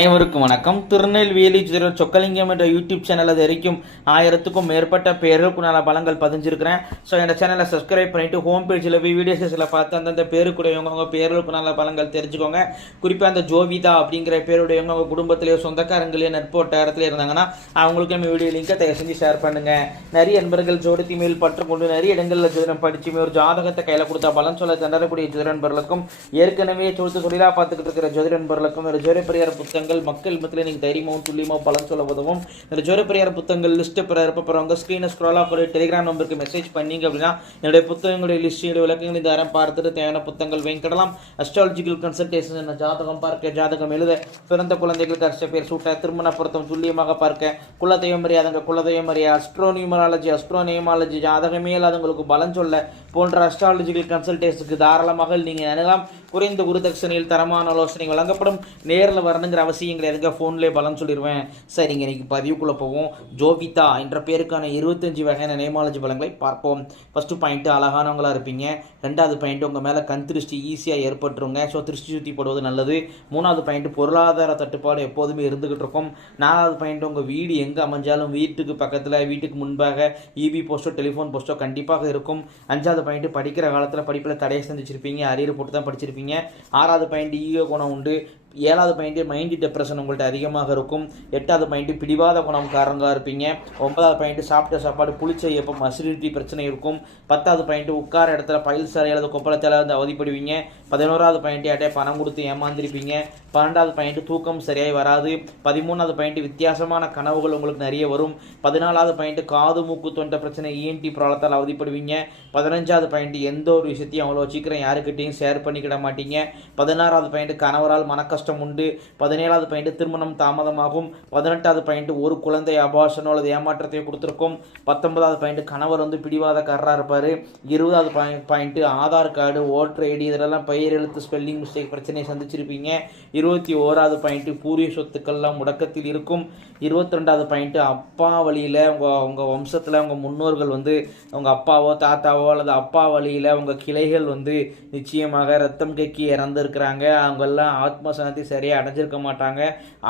அனைவருக்கும் வணக்கம். திருநெல்வேலி சொக்கலிங்கம் என்ற யூடியூப் சேனல் அது வரைக்கும் ஆயிரத்துக்கும் மேற்பட்ட பேருக்குனால பலங்கள் பதிஞ்சிருக்கிறேன். ஸோ இந்த சேனலை சப்ஸ்கிரைப் பண்ணிட்டு ஹோம் பேஜில் போய் வீடியோஸில் பார்த்து அந்தந்த பேருக்குடையவங்க அவங்க நல்ல பலங்கள் தெரிஞ்சுக்கோங்க. குறிப்பாக அந்த ஜோவிதா அப்படிங்கிற பேருடையவங்க அவங்க குடும்பத்திலேயோ சொந்தக்காரங்களே நட்போட்டாரத்தில் இருந்தாங்கன்னா அவங்களுக்கு நம்ம வீடியோ லிங்கை தயவு செஞ்சு ஷேர் பண்ணுங்கள் நிறைய நண்பர்கள் ஜோடித்தி மேல் பற்று கொண்டு நிறைய இடங்களில் ஜோதிடம் படிச்சுமே ஒரு ஜாதகத்தை கையில் கொடுத்தா பலன் சொல்ல தண்டரக்கூடிய ஜோதிட நண்பர்களுக்கும் ஏற்கனவே தொழுத்து தொழிலாக பார்த்துக்கிட்டு இருக்கிற ஜோதிட நண்பர்களுக்கும் ஒரு ஜோதிட பெரியார் புத்தகங்கள் மக்கள் மத்தியில் நீங்கள் தைரியமாகவும் துல்லியமாக பலன் சொல்ல உதவும். இந்த ஜோரப்பிரியார் புத்தகங்கள் லிஸ்ட்டு பெற இருப்பவங்க ஸ்க்ரீனை ஸ்க்ரோலாக போய் டெலிகிராம் நம்பருக்கு மெசேஜ் பண்ணீங்க அப்படின்னா என்னுடைய புத்தகங்களுடைய லிஸ்ட் விளக்கங்களை தரம் பார்த்துட்டு தேவையான புத்தகங்கள் வாங்கிக்கிடலாம் அஸ்ட்ராலஜிக்கல் கன்சல்டேஷன் என்ன ஜாதகம் பார்க்க ஜாதகம் எழுத பிறந்த குழந்தைகளுக்கு அர்ச்ச பேர் சூட்ட திருமண பொருத்தம் துல்லியமாக பார்க்க குலதெய்வம் அறியாதவங்க குலதெய்வம் அறிய அஸ்ட்ரோ நியூமராலஜி அஸ்ட்ரோ நியமாலஜி ஜாதகமே இல்லாதவங்களுக்கு பலன் சொல்ல போன்ற அஸ்ட்ராலஜிக்கல் கன்சல்டேஷனுக்கு தாராளமாக நீங்கள் அணுகலாம் குறைந்த குருதட்சணையில் தரமான ஆலோசனை வழங்கப்படும் நேரில் வரணுங்கிற அவசியம் கிடையாதுங்க ஃபோன்லேயே பலன் சொல்லிடுவேன் சரிங்க இன்றைக்கி பதிவுக்குள்ளே போவோம். ஜோவிதா என்ற பேருக்கான இருபத்தஞ்சு வகையான நேமாலஜி பலங்களை பார்ப்போம். ஃபஸ்ட்டு பாயிண்ட்டு அழகானவங்களாக இருப்பீங்க. ரெண்டாவது பாயிண்ட்டு உங்கள் மேலே கண் திருஷ்டி ஈஸியாக ஏற்பட்டுருங்க. ஸோ திருஷ்டி சுற்றி போடுவது நல்லது. மூணாவது பாயிண்ட்டு பொருளாதார தட்டுப்பாடு எப்போதுமே இருந்துக்கிட்டு இருக்கும். நாலாவது பாயிண்ட் உங்கள் வீடு எங்கே அமைஞ்சாலும் வீட்டுக்கு பக்கத்தில் வீட்டுக்கு முன்பாக இபி போஸ்ட்டோ டெலிஃபோன் போஸ்ட்டோ கண்டிப்பாக இருக்கும். அஞ்சாவது பாயிண்ட் படிக்கிற காலத்தில் படிப்பில் தடையை சந்திச்சிருப்பீங்க அரியர் போட்டு தான் படிச்சிருப்பீங்க. ஆறாவது பாயிண்ட் ஈகோ குணம் உண்டு. ஏழாவது பாயிண்ட்டு மைண்டு டிப்ரெஷன் உங்கள்கிட்ட அதிகமாக இருக்கும். எட்டாவது பாயிண்ட்டு பிடிவாத குணம் காரணமாக இருப்பீங்க. ஒன்பதாவது பாயிண்ட்டு சாப்பிட்ட சாப்பாடு புளிச்ச ஏப்பம் அசிடிட்டி பிரச்சனை இருக்கும். பத்தாவது பாயிண்ட்டு உட்கார இடத்துல பயில் சாலை அல்லது கொப்பளத்தில் வந்து அவதிப்படுவீங்க. பதினோராவது பாயிண்ட்டு யார்ட்டே பணம் கொடுத்து ஏமாந்திருப்பீங்க. பன்னெண்டாவது பாயிண்ட்டு தூக்கம் சரியாகி வராது. பதிமூணாவது பாயிண்ட்டு வித்தியாசமான கனவுகள் உங்களுக்கு நிறைய வரும். பதினாலாவது பாயிண்ட்டு காது மூக்கு தொண்டை பிரச்சனை இஎன்டி ப்ராப்ளத்தால் அவதிப்படுவீங்க. பதினஞ்சாவது பாயிண்ட்டு எந்த ஒரு விஷயத்தையும் அவ்வளோ சீக்கிரம் யாருக்கிட்டையும் ஷேர் பண்ணிக்கிட மாட்டீங்க. பதினாறாவது பாயிண்ட்டு கணவரால் கஷ்டம் உண்டு. பதினேழாவது பாயிண்ட் திருமணம் தாமதமாகும். பதினெட்டாவது பாயிண்ட் ஒரு குழந்தை அபாஷனோ அல்லது ஏமாற்றத்தையும் கொடுத்துருக்கும். பத்தொன்பதாவது பாயிண்ட் கணவர் வந்து பிடிவாதக்காரராக இருப்பார். இருபதாவது point point Aadhaar card voter ID இதெல்லாம் பெயர் எழுத்து ஸ்பெல்லிங் மிஸ்டேக் பிரச்சனையை சந்திச்சிருப்பீங்க. இருபத்தி ஓராவது பாயிண்ட்டு பூர்வீக சொத்துக்கள்லாம் முடக்கத்தில் இருக்கும். இருபத்தி ரெண்டாவது பாயிண்ட்டு அப்பா வழியில் உங்கள் உங்கள் வம்சத்தில் உங்கள் முன்னோர்கள் வந்து உங்கள் அப்பாவோ தாத்தாவோ அல்லது அப்பா வழியில் உங்கள் கிளைகள் வந்து நிச்சயமாக ரத்தம் கக்கி இறந்துருக்கிறாங்க. அவங்கெல்லாம் ஆத்ம சாந்தி சரியாக அடைஞ்சிருக்க மாட்டாங்க.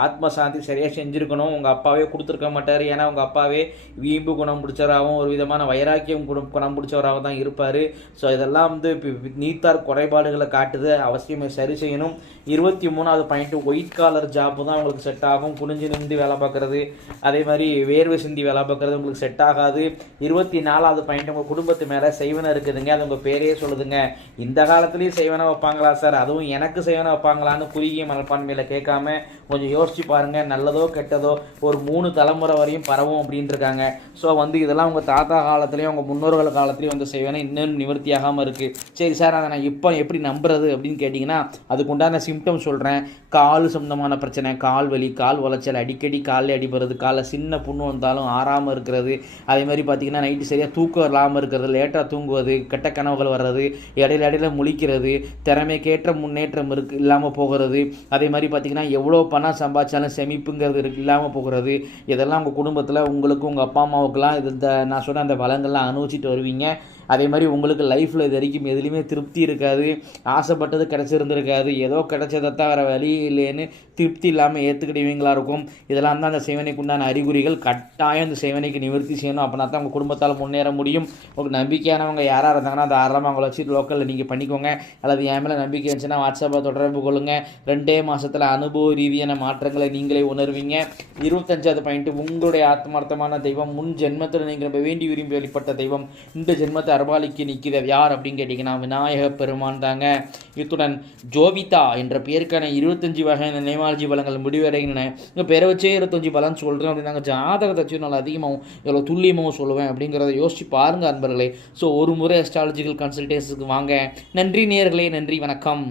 ஆத்ம சாந்தி சரியாக செஞ்சுருக்கணும். உங்கள் அப்பாவே கொடுத்துருக்க மாட்டார். ஏன்னா உங்கள் அப்பாவே வீம்பு குணம் பிடிச்சவராகவும் ஒரு விதமான வைராக்கியம் குணம் குணம் பிடிச்சவராகவும் தான் இருப்பார். ஸோ இதெல்லாம் வந்து நீத்தார் குறைபாடுகளை காட்டுது. அவசியமே சரி செய்யணும். இருபத்தி மூணாவது பாயிண்ட்டு ஒயிட் காலர் ஜாப்பு தான் உங்களுக்கு செட் ஆகும். குனிஞ்சு நிமிந்து வேலை பார்க்குறது. அதே மாதிரி வேர்வை சிந்தி வேலை பார்க்குறது உங்களுக்கு செட் ஆகாது. இருபத்தி நாலாவது பாயிண்ட் உங்கள் குடும்பத்து மேலே செய்வனை இருக்குதுங்க. அது உங்கள் பேரே சொல்லுதுங்க. இந்த காலத்துலேயும் செய்வனை வைப்பாங்களா சார் அதுவும் எனக்கு செய்வனை வைப்பாங்களான்னு குறுகிய மனப்பான்மையில் கேட்காம கொஞ்சம் யோசிச்சு பாருங்கள் நல்லதோ கெட்டதோ ஒரு மூணு தலைமுறை வரையும் பரவும் அப்படின்ட்டு இருக்காங்க ஸோ வந்து இதெல்லாம் உங்கள் தாத்தா காலத்துலேயும் உங்கள் முன்னோர்கள் காலத்துலேயும் வந்து செய்வேனா இன்னும் நிவர்த்தி ஆகாமல் இருக்குது சரி சார் அதை நான் இப்போ எப்படி நம்புறது அப்படின்னு கேட்டிங்கன்னா அதுக்கு உண்டான சிம்டம் சொல்கிறேன் கால் சம்பந்தமான பிரச்சனை கால் வலி கால் உளைச்சல் அடிக்கடி காலில் அடிபடுறது காலில் சின்ன புண்ணு வந்தாலும் ஆறாமல் இருக்கிறது. அதே மாதிரி பார்த்தீங்கன்னா நைட்டு சரியாக தூக்கம் இல்லாமல் இருக்கிறது லேட்டாக தூங்குவது கெட்ட கனவுகள் வர்றது இடையில இடையில முழிக்கிறது திறமைக்கேற்ற முன்னேற்றம் இருக்கு இல்லாமல் போகிறது. அதே மாதிரி பார்த்தீங்கன்னா எவ்வளோ பணம் சம்பாதிச்சாலும் செமிப்புங்கிறது இல்லாமல் போகிறது. இதெல்லாம் உங்கள் குடும்பத்தில் உங்களுக்கு உங்கள் அப்பா அம்மாவுக்கெல்லாம் இது இந்த நான் சொன்ன அந்த வளங்கள்லாம் அனுபவிச்சுட்டு வருவீங்க. அதே மாதிரி உங்களுக்கு லைஃப்பில் இது வரைக்கும் எதுலேயுமே திருப்தி இருக்காது ஆசைப்பட்டது கிடச்சிருந்துருக்காது. ஏதோ கிடைச்சதைத்தான் வேறு வழி இல்லைன்னு திருப்தி இல்லாமல் ஏற்றுக்கிடுவீங்களா இருக்கும். இதெல்லாம் தான் அந்த சேவனைக்கு உண்டான அறிகுறிகள். கட்டாயம் அந்த சேவனைக்கு நிவர்த்தி செய்யணும். அப்படின்னா தான் உங்கள் குடும்பத்தால் முன்னேற முடியும். உங்களுக்கு நம்பிக்கையானவங்க யாராக இருந்தாங்கன்னா தாராளமாக அவங்கள வச்சு லோக்கலில் நீங்கள் பண்ணிக்கோங்க. அல்லது என் மேலே நம்பிக்கை இருந்துச்சுன்னா வாட்ஸ்அப்பில் தொடர்பு கொள்ளுங்கள் ரெண்டே மாதத்தில் அனுபவ ரீதியான மாற்றங்களை நீங்களே உணர்வீங்க. இருபத்தஞ்சாவது பாயிண்ட் உங்களுடைய ஆத்மார்த்தமான தெய்வம் முன் ஜென்மத்தில் நீங்கள் வேண்டி விரும்பி வெளிப்பட்ட தெய்வம். இந்த ஜென்மத்தை அர்பாலிக்கு நிற்கிறது யார் அப்படின்னு கேட்டிங்கன்னா விநாயக பெருமான் தாங்க. இத்துடன் ஜோவிதா என்ற பேருக்கான இருபத்தஞ்சி வகையான நேமாலஜி பலங்கள் முடிவடைகின்றன. இந்த பேரை வச்சே இருபத்தஞ்சி பலன் சொல்கிறேன் அப்படின்னாங்க ஜாதகத்தை வச்சு நல்லா அதிகமாகவும் எவ்வளோ துல்லியமாகவும் சொல்லுவேன் அப்படிங்கிறத யோசிச்சு பாருங்கள் அன்பர்களே. ஸோ ஒரு முறை அஸ்ட்ராலஜிக்கல் கன்சல்டேஷனுக்கு வாங்க. நன்றி நேர்களே நன்றி வணக்கம்.